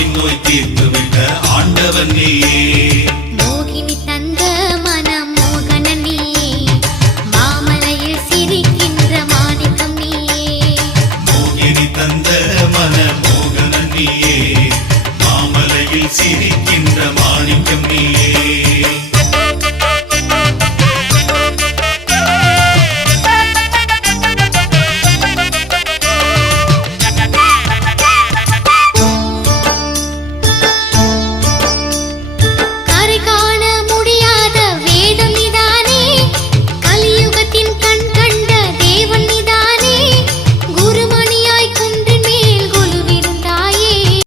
ஆன்மாவின் நோய் தீர்த்து விட்ட ஆண்டவன் நீயே. மோகினி தந்த மனம் மோகனன் நீயே, மாமலையில் சிரிக்கின்ற மாணிக்கம் நீயே. மோகினி தந்த மன மோகனன் நீயே, மாமலையில் சிரி